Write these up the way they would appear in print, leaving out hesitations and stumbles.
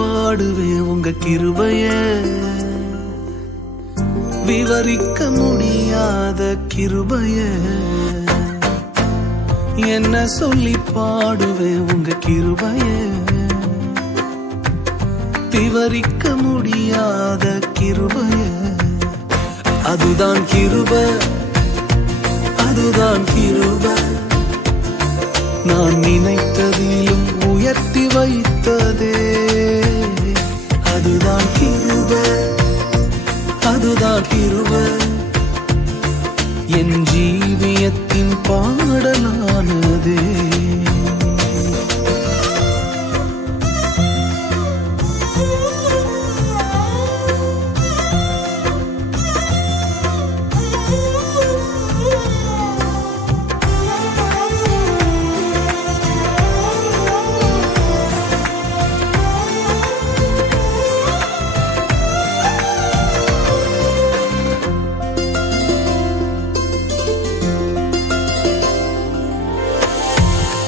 பாடுவேன் உங்க கிருபைய, விவரிக்க முடியாத கிருபைய. என்ன சொல்லி பாடுவேன் உங்க கிருபைய, விவரிக்க முடியாத கிருபைய. அதுதான் கிருப, அதுதான் கிருப, நான் நினைத்ததிலும் உயர்த்தி வைத்ததே. அதுதான் கிருப, அதுதான் கிருப, என் ஜீவியத்தின் பாடலானதே.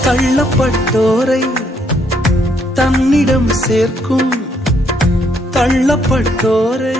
தள்ளப்பட்டோரை தன்னிடம் சேர்க்கும், தள்ளப்பட்டோரை